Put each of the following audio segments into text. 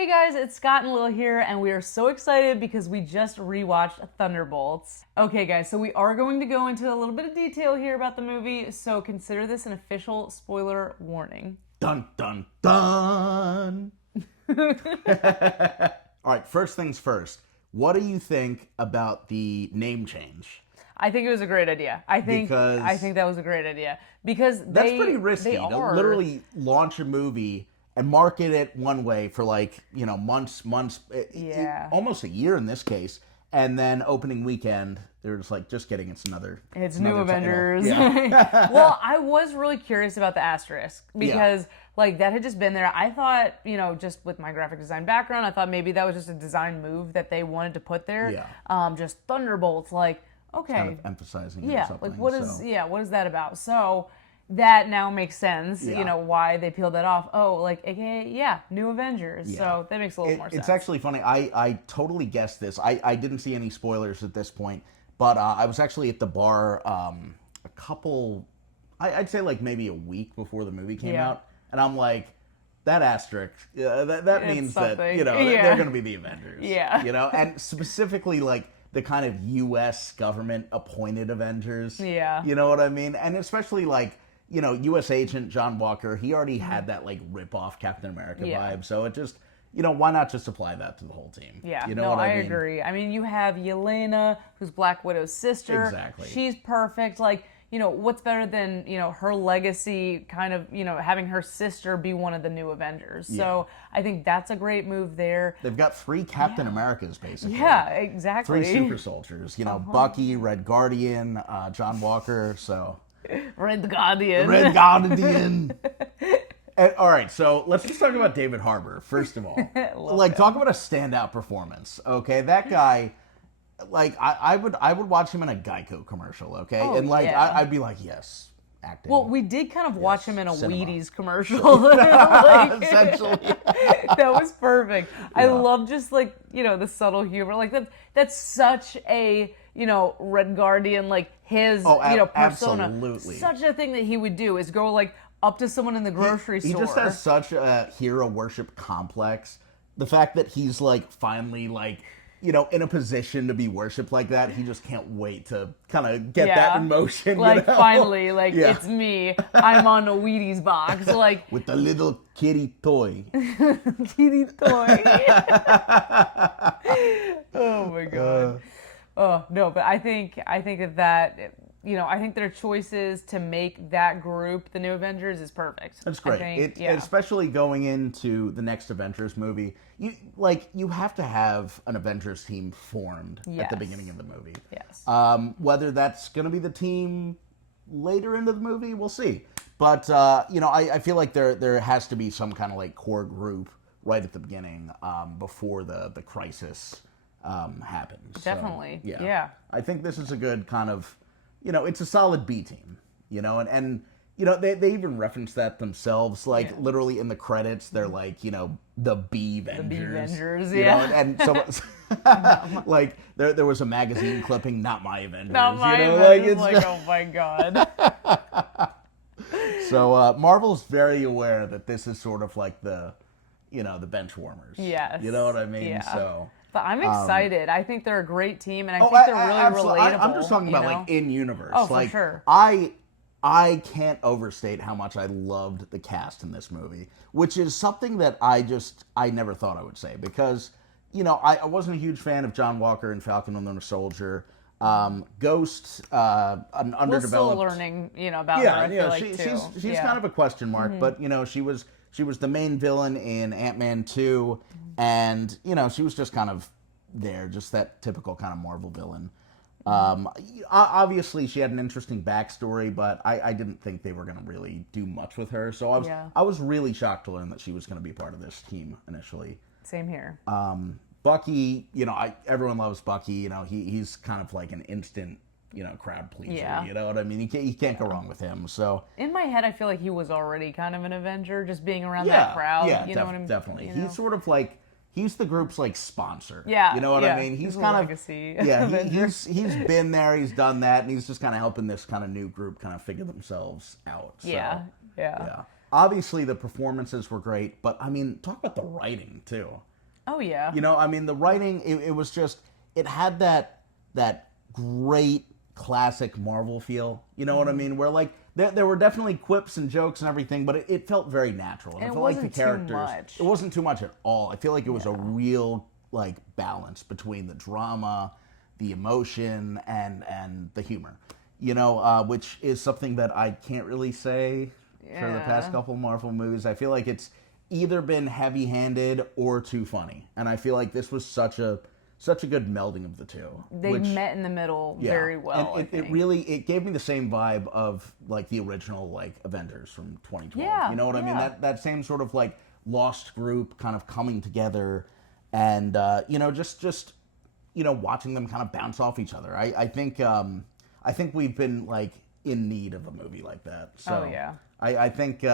Hey guys, it's Scott and Lil here, and we are so excited because we just rewatched Thunderbolts. Okay guys, so we are going to go into a little bit of detail here about the movie, so consider this an official spoiler warning. Dun, dun, dun! Alright, first things first. What do you think about the name change? I think it was a great idea. I think that was a great idea. Because that's pretty risky to literally launch a movie and market it one way for months, almost a year in this case, and then opening weekend, they're just like, just kidding, it's New Avengers. Yeah. Well, I was really curious about the asterisk because that had just been there. I thought, just with my graphic design background, I thought maybe that was just a design move that they wanted to put there. Yeah. Just Thunderbolts, okay. Kind of emphasizing it or something. What is that about? So that now makes sense, why they peeled that off. Oh, AKA, New Avengers. Yeah. So that makes a little more sense. It's actually funny. I totally guessed this. I didn't see any spoilers at this point, but I was actually at the bar I'd say maybe a week before the movie came out, and I'm like, that asterisk, that means that, they're going to be the Avengers. Yeah. And specifically, the kind of U.S. government-appointed Avengers. Yeah. You know what I mean? And especially, U.S. agent John Walker, he already had that, rip-off Captain America vibe. So it just, why not just apply that to the whole team? Yeah. You know what I mean? Agree. I mean, you have Yelena, who's Black Widow's sister. Exactly. She's perfect. What's better than, her legacy kind of, having her sister be one of the new Avengers. Yeah. So I think that's a great move there. They've got 3 Captain Americas, basically. Yeah, exactly. 3 super soldiers. Bucky, Red Guardian, John Walker, so... Red Guardian. Red Guardian. And, all right, so let's just talk about David Harbour, first of all. Talk about a standout performance, okay? That guy... I would watch him in a Geico commercial, okay? Oh, and I'd be like, yes, acting. Well, we did kind of watch him in a Wheaties commercial. Essentially. That was perfect. Yeah. I love just the subtle humor. That's such a, Red Guardian, his, persona. Absolutely. Such a thing that he would do is go up to someone in the grocery store. He just has such a hero worship complex. The fact that he's finally in a position to be worshipped like that, he just can't wait to kind of get that emotion. Finally, it's me. I'm on a Wheaties box. With the little kitty toy. Kitty toy. Oh my God. No, but I think that I think their choices to make that group the New Avengers is perfect. That's great. Especially going into the next Avengers movie, you have to have an Avengers team formed at the beginning of the movie. Yes. Whether that's going to be the team later into the movie, we'll see. But I feel like there has to be some kind of core group right at the beginning before the crisis happens. Definitely. So, yeah. I think this is a good kind of. It's a solid B team, and they even reference that themselves, literally in the credits, they're the B Avengers. The B Avengers, and so, there was a magazine clipping, not my Avengers. Not my Avengers, oh my God. So, Marvel's very aware that this is sort of the bench warmers. Yes. You know what I mean? Yeah. So... But I'm excited. I think they're a great team, and I think they're really relatable. I'm just talking about in universe. Oh, for sure. I can't overstate how much I loved the cast in this movie, which is something that I never thought I would say because I wasn't a huge fan of John Walker and Falcon and the Winter Soldier. Ghost, an underdeveloped. We're still learning, about her. I feel like she's kind of a question mark, but she was the main villain in Ant-Man 2, and, she was just kind of there, just that typical kind of Marvel villain. Obviously, she had an interesting backstory, but I didn't think they were going to really do much with her, so I was really shocked to learn that she was going to be part of this team initially. Same here. Bucky, everyone loves Bucky, he's kind of an instant... crowd pleaser. Yeah. You know what I mean? You can't go wrong with him. So in my head, I feel like he was already kind of an Avenger, just being around that crowd. Yeah, you know what I mean? Definitely. He's sort of he's the group's sponsor. Yeah. You know what I mean? He's kind of legacy. He's been there. He's done that, and he's just kind of helping this kind of new group kind of figure themselves out. So, yeah. Obviously, the performances were great, but I mean, talk about the writing too. Oh yeah. You know, I mean, the writing, it was just, it had that great classic Marvel feel. You know what I mean? Where like there were definitely quips and jokes and everything, but it felt very natural. And And I it felt like the wasn't too characters, much. it wasn't too much at all. I feel like it was a real like balance between the drama, the emotion, and the humor. You know, which is something that I can't really say for the past couple Marvel movies. I feel like it's either been heavy-handed or too funny, and I feel like this was such a good melding of the two. They met in the middle very well. And it really gave me the same vibe of like the original like Avengers from 2012. Yeah, You know what I mean? That same sort of like lost group kind of coming together, and you know, just you know, watching them kind of bounce off each other. I think we've been like in need of a movie like that. So I think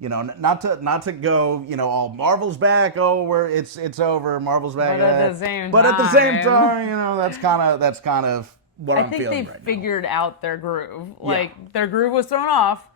you know, not to go, you know, all Marvel's back. Oh, it's over. Marvel's back. But at the same time, you know, that's kind of what I'm feeling right now. I think they figured out their groove. Like their groove was thrown off.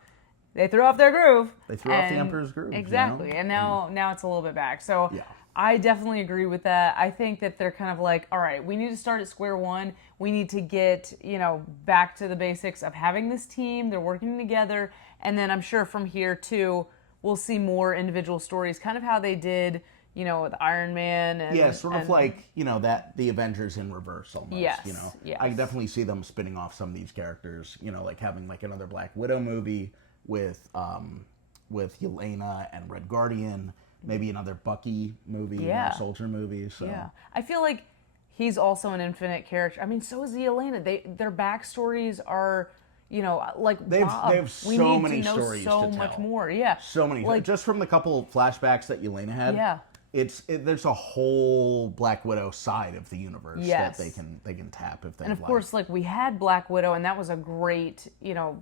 They threw off their groove. They threw off the Emperor's groove. Exactly, you know? And now it's a little bit back. So I definitely agree with that. I think that they're kind of like, all right, we need to start at square one. We need to get, you know, back to the basics of having this team. They're working together. And then I'm sure from here, too, we'll see more individual stories, kind of how they did, you know, with Iron Man. And, sort of like, you know, that the Avengers in reverse almost. Yes, you know, yes. I definitely see them spinning off some of these characters. You know, like having like another Black Widow movie with Yelena and Red Guardian. Maybe another Bucky movie, Winter Soldier movie. So I feel like he's also an infinite character. I mean, so is Yelena. Their backstories are, you know, like they Bob. have so we need many to know stories so to tell. much more. Yeah, so many. Like, just from the couple flashbacks that Yelena had. There's a whole Black Widow side of the universe that they can tap if they. And of course, like we had Black Widow, and that was a great, you know,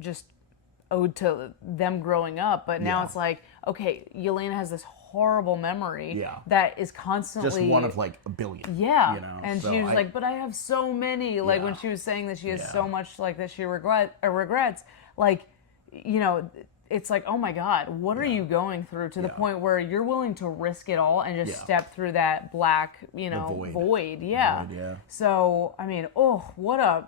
just ode to them growing up. But now it's like, okay, Yelena has this horrible memory that is constantly just one of like a billion. You know? And she was like, but I have so many. Like when she was saying that she has so much like that she regrets. Like, you know, it's like, oh my God, what are you going through to the point where you're willing to risk it all and just step through that black, you know, void. So I mean, what a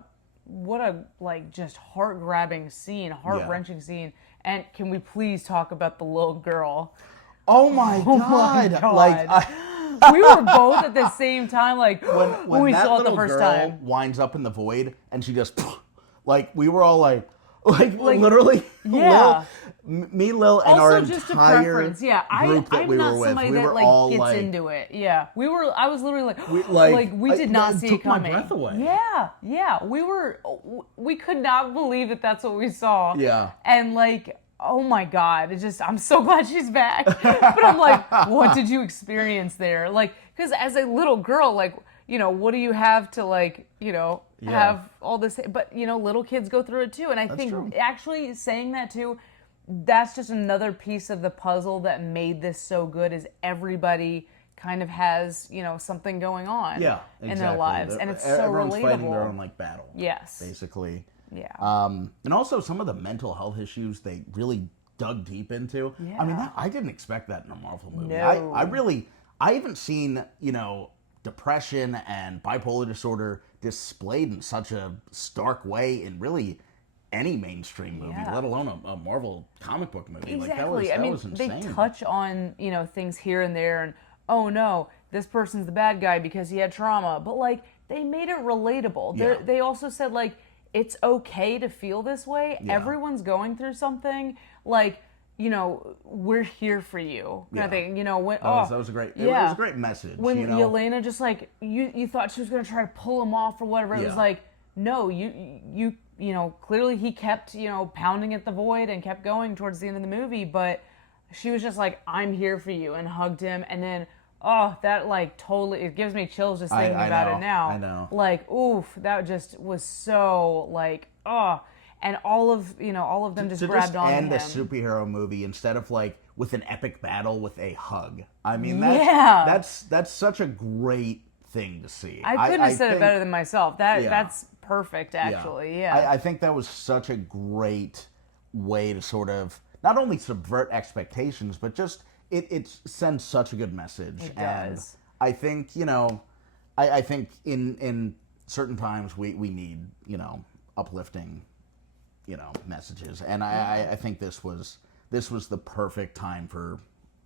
like just heart-grabbing scene, heart-wrenching scene. And can we please talk about the little girl? Oh my God. Like we were both at the same time, like when we saw it the first time. Winds up in the void and she just like we were all like literally me, Lil, and also our just entire a preference. group that I'm we not were with. somebody We that were like all gets like into it. I was literally like we did not see it coming. Took my breath away. We could not believe that that's what we saw. Yeah. And like, oh my God, I'm so glad she's back. But I'm like, what did you experience there? Like, because as a little girl, like, you know, what do you have to like, you know, have all this? But, you know, little kids go through it too. And I think actually saying that too, that's just another piece of the puzzle that made this so good is everybody kind of has, you know, something going on in their lives. And it's so everyone's relatable. fighting their own like battle. Yes. Basically. Yeah. And also some of the mental health issues they really dug deep into. Yeah. I mean, I didn't expect that in a Marvel movie. No. I haven't seen, you know, depression and bipolar disorder displayed in such a stark way in really any mainstream movie, let alone a Marvel comic book movie. Exactly. Like that was insane. They touch on, you know, things here and there, and oh no, this person's the bad guy because he had trauma. But like they made it relatable. They also said like it's okay to feel this way. Everyone's going through something. Like, you know, we're here for you. Kind of thing. You know, when that was a great. It was a great message. When you know? Yelena just like you thought she was gonna try to pull him off or whatever. It was like, no, you know, clearly he kept, you know, pounding at the void and kept going towards the end of the movie, but she was just like, I'm here for you, and hugged him, and then, that like totally, it gives me chills just thinking about it now. I know. Like, oof, that just was so like, and all of them just grabbed on him. To just end a superhero movie instead of like with an epic battle with a hug. I mean, that's such a great thing to see. I couldn't have said it better than myself. That's perfect, actually. Yeah. I think that was such a great way to sort of not only subvert expectations, but just it sends such a good message. It and does. I think, I think in certain times we need, uplifting, messages. And I think this was the perfect time for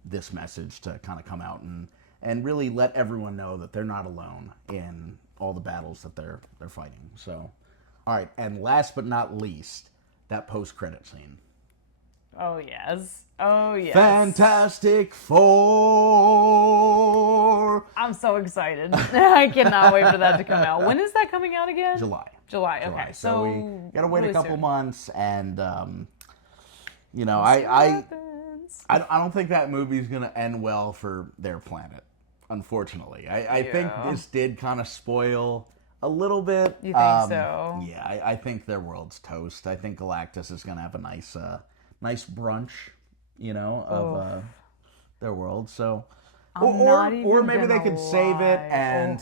this message to kind of come out and really let everyone know that they're not alone in all the battles that they're fighting. So, all right, and last but not least, that post-credit scene. Oh, yes. Oh, yes. Fantastic Four! I'm so excited. I cannot wait for that to come out. When is that coming out again? July. Okay. So we gotta wait really a couple soon. months, and I don't think that movie's gonna end well for their planet. Unfortunately, I think this did kind of spoil a little bit. You think so? Yeah, I think their world's toast. I think Galactus is gonna have a nice brunch, of their world. So, or maybe they could save it, and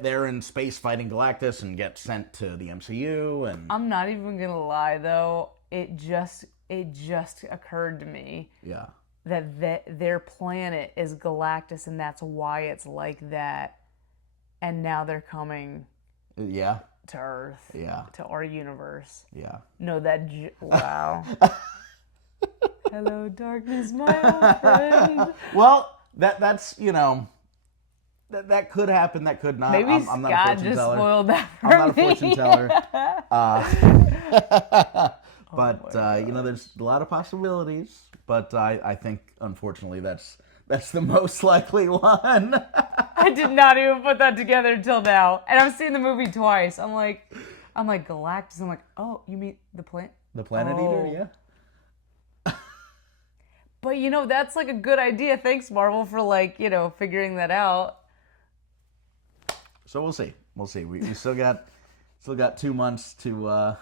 they're in space fighting Galactus and get sent to the MCU. And I'm not even gonna lie though, it just occurred to me. Yeah. That their planet is Galactus, and that's why it's like that. And now they're coming. Yeah. To Earth. Yeah. To our universe. Yeah. No, wow. Hello, darkness, my old friend. Well, that's that could happen. That could not. Maybe I'm not a Scott fortune just teller. spoiled that for I'm not me. a fortune teller. But there's a lot of possibilities. But I think, unfortunately, that's the most likely one. I did not even put that together until now, and I've seen the movie twice. I'm like Galactus. I'm like, oh, you mean the planet? The Planet Eater, yeah. But that's like a good idea. Thanks, Marvel, for figuring that out. So we'll see. We still got 2 months to.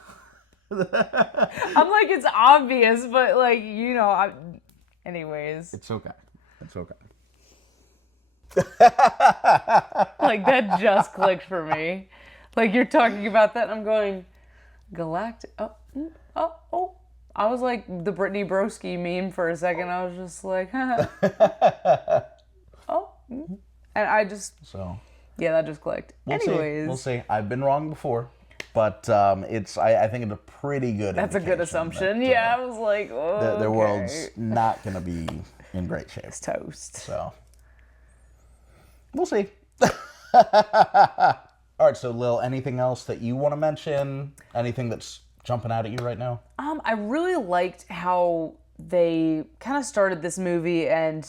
I'm like, it's obvious, but anyways. It's okay. Like, that just clicked for me. Like, you're talking about that, and I'm going, Galactic. Oh. I was like the Brittany Broski meme for a second. I was just like, oh. And I just. So. Yeah, that just clicked. Anyways. We'll see. I've been wrong before. But I think it's a pretty good. That's a good assumption. I was like, oh, their world's not going to be in great shape. It's toast. So we'll see. All right, so Lil, anything else that you want to mention? Anything that's jumping out at you right now? I really liked how they kind of started this movie and,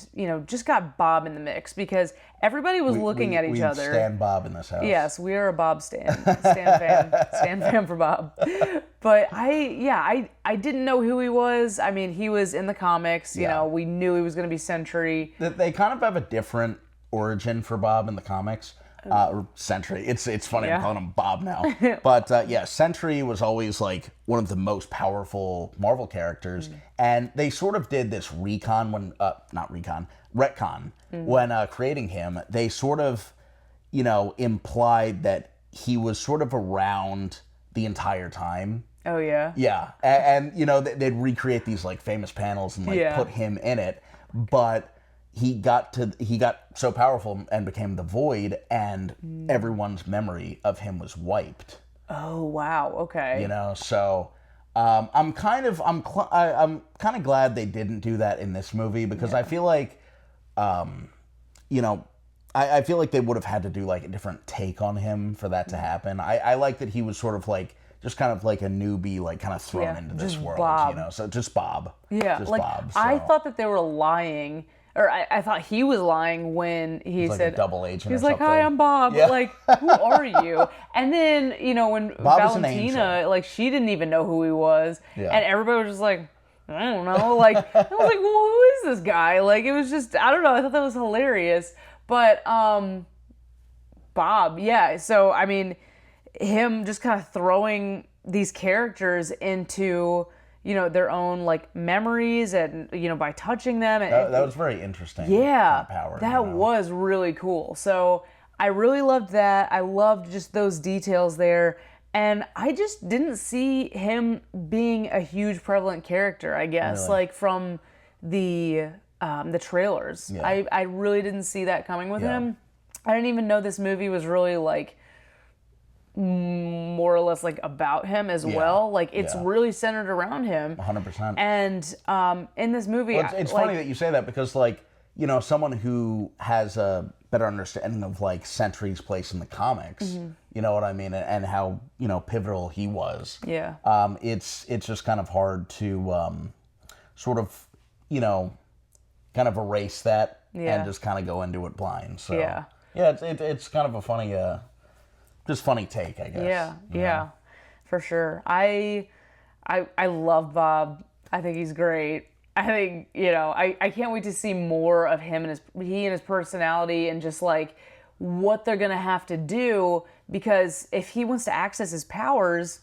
just got Bob in the mix because everybody was looking at each other. We stan Bob in this house. Yes, we are a Bob stan fan. Stan fan for Bob. But I didn't know who he was. I mean, he was in the comics. We knew he was going to be Sentry. They kind of have a different origin for Bob in the comics. Or Sentry. It's funny, I'm calling him Bob now. But Sentry was always like one of the most powerful Marvel characters. And they sort of did this retcon when creating him. They sort of, implied that he was sort of around the entire time. Oh, yeah? Yeah. And they'd recreate these like famous panels and put him in it. But he got so powerful and became the Void, and everyone's memory of him was wiped. Oh wow! Okay. So I'm kind of glad they didn't do that in this movie because I feel like, I feel like they would have had to do like a different take on him for that to happen. I like that he was sort of like just kind of like a newbie, like kind of thrown into this world. Bob. So just Bob. Yeah, just like Bob, so. I thought that they were lying. Or I thought he was lying when he like said a double agent. He's or like, something. "Hi, I'm Bob." Yeah. Like, who are you? And then when Bob is an Valentina, angel. like, she didn't even know who he was, Yeah. and everybody was just like, "I don't know." Like, I was like, "Well, who is this guy?" Like, it was just, I don't know. I thought that was hilarious. But Bob, yeah. So I mean, him just kind of throwing these characters into their own like memories and by touching them. And That was very interesting. Yeah, kind of power, that was really cool. So I really loved that. I loved just those details there. And I just didn't see him being a huge prevalent character, I guess. Really? Like from the the trailers. Yeah. I really didn't see that coming with Yeah. him. I didn't even know this movie was really like more or less like about him as well. Like it's really centered around him. 100%. And in this movie, Well, it's funny that you say that because, like, you know, someone who has a better understanding of like Sentry's place in the comics, you know what I mean, and how, you know, pivotal he was. Yeah. It's just kind of hard to sort of, you know, kind of erase that and just kind of go into it blind. So yeah, it's kind of a funny, just funny take, I guess. Yeah, for sure. I love Bob. I think he's great. I think, you know, I can't wait to see more of him and his personality and just like what they're gonna have to do, because if he wants to access his powers,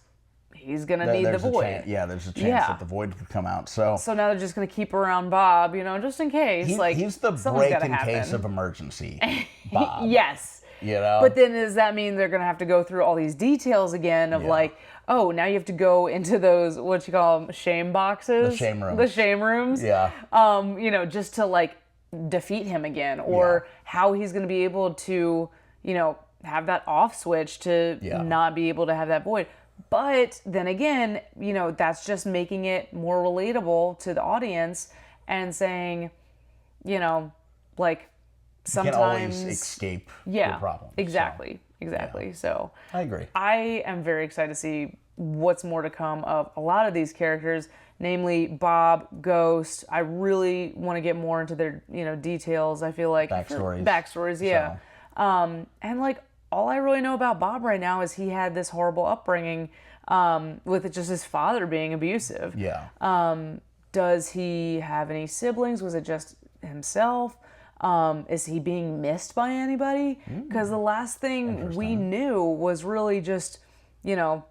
he's gonna need the Void. There's a chance that the Void could come out. So now they're just gonna keep around Bob, you know, just in case. He's the break in case of emergency. Bob. Yes. You know? But then does that mean they're going to have to go through all these details again of like, oh, now you have to go into those, what you call them, shame boxes? The shame rooms. The shame rooms. Yeah. You know, just to like defeat him again, or how he's going to be able to, you know, have that off switch to not be able to have that Void. But then again, you know, that's just making it more relatable to the audience and saying, you know, like, sometimes you can always escape your problem. Exactly. So I agree. I am very excited to see what's more to come of a lot of these characters, namely Bob, Ghost. I really want to get more into their, you know, details. I feel like backstories, yeah. So. And like all I really know about Bob right now is he had this horrible upbringing with just his father being abusive. Yeah. Does he have any siblings? Was it just himself? Is he being missed by anybody? Because the last thing we knew was really just, you know,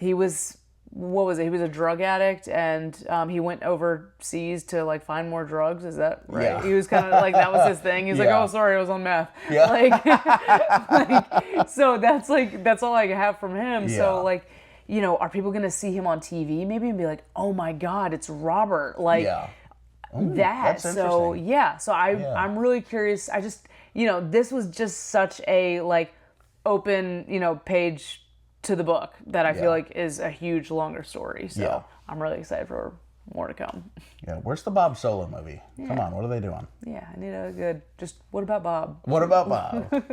he was, what was it? He was a drug addict, and he went overseas to like find more drugs. Is that right? Yeah. He was kind of like, that was his thing. He's like, oh, sorry, I was on meth. Yeah. Like, so that's all I have from him. Yeah. So like, you know, are people gonna see him on TV maybe and be like, oh my God, it's Robert? Like. Yeah. Ooh, that's so I'm really curious. I just, you know, this was just such a like open, you know, page to the book that I feel like is a huge longer story. So I'm really excited for more to come. Yeah, where's the Bob Solo movie? Come on, what are they doing? Yeah, I need a good, just what about Bob? What about Bob?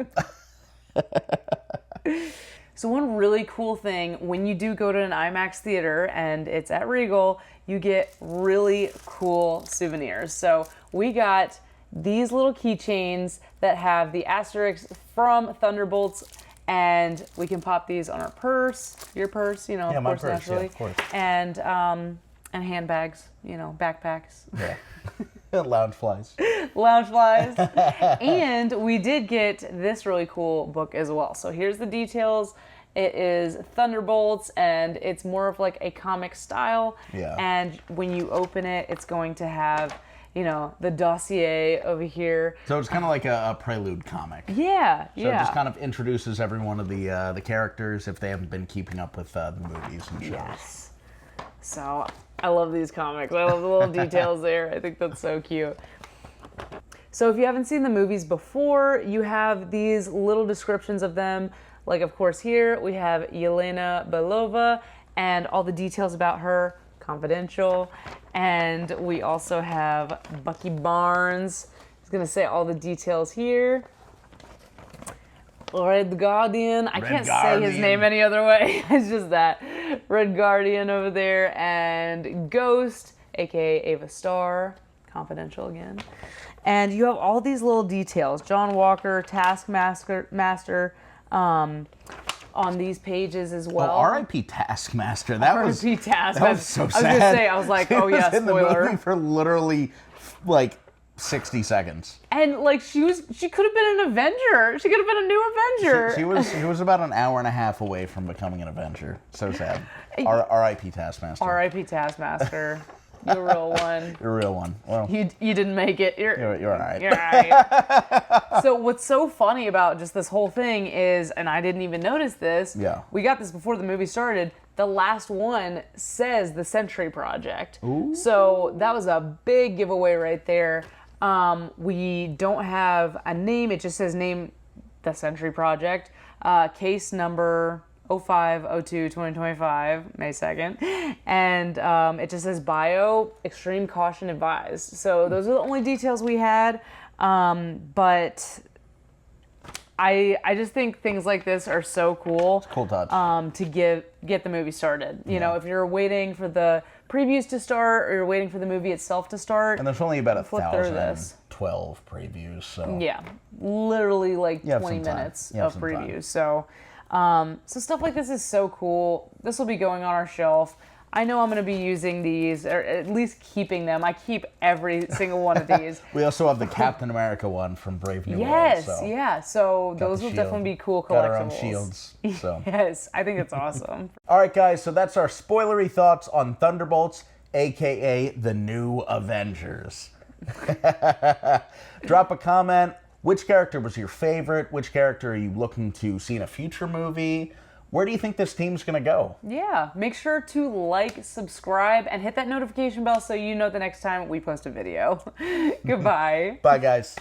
So one really cool thing, when you do go to an IMAX theater and it's at Regal, you get really cool souvenirs. So we got these little keychains that have the asterisks from Thunderbolts, and we can pop these on our purse, your purse, you know, of course, naturally. Yeah, of course. And handbags, you know, backpacks. Yeah. Lounge flies. And we did get this really cool book as well. So here's the details. It is Thunderbolts, and it's more of like a comic style. Yeah. And when you open it, it's going to have, you know, the dossier over here. So it's kind of like a prelude comic. Yeah, So it just kind of introduces every one of the characters if they haven't been keeping up with the movies and shows. Yes. So I love these comics. I love the little details there. I think that's so cute. So if you haven't seen the movies before, you have these little descriptions of them. Like, of course, here we have Yelena Belova and all the details about her, confidential. And we also have Bucky Barnes. He's going to say all the details here. Red Guardian. I can't say his name any other way. It's just that. Red Guardian over there. And Ghost, aka Ava Starr. Confidential again. And you have all these little details. John Walker, Taskmaster, on these pages as well. Oh, R.I.P. Taskmaster. That was so sad. I was going to say, I was like, oh yeah, in spoiler. The movie for literally like 60 seconds. And like she could have been an Avenger. She could have been a new Avenger. She was about an hour and a half away from becoming an Avenger. So sad. R.I.P. Taskmaster. R.I.P. Taskmaster. You're a real one. You're a real one. Well, you didn't make it. You're all right. You're all right. So what's so funny about just this whole thing is, and I didn't even notice this. Yeah. We got this before the movie started. The last one says the Sentry Project. Ooh. So that was a big giveaway right there. We don't have a name. It just says name the Sentry Project. Case number 05/02/2025, May 2nd. And it just says bio, extreme caution advised. So those are the only details we had. But I just think things like this are so cool. It's a cool touch. To get the movie started. You know, if you're waiting for the previews to start or you're waiting for the movie itself to start. And there's only about flip through this. 1,012 previews, so. Yeah, literally like You have 20 some time. minutes You have of some time. previews. So, so stuff like this is so cool. This will be going on our shelf. I know I'm going to be using these, or at least keeping them. I keep every single one of these. We also have the Captain America one from Brave New Yes, World. So. yeah. So those the will shield. definitely be cool collectibles. Got our own shields. So. Yes, I think it's awesome. All right, guys, so that's our spoilery thoughts on Thunderbolts, a.k.a. The New Avengers. Drop a comment. Which character was your favorite? Which character are you looking to see in a future movie? Where do you think this team's going to go? Yeah, make sure to like, subscribe, and hit that notification bell so you know the next time we post a video. Goodbye. Bye, guys.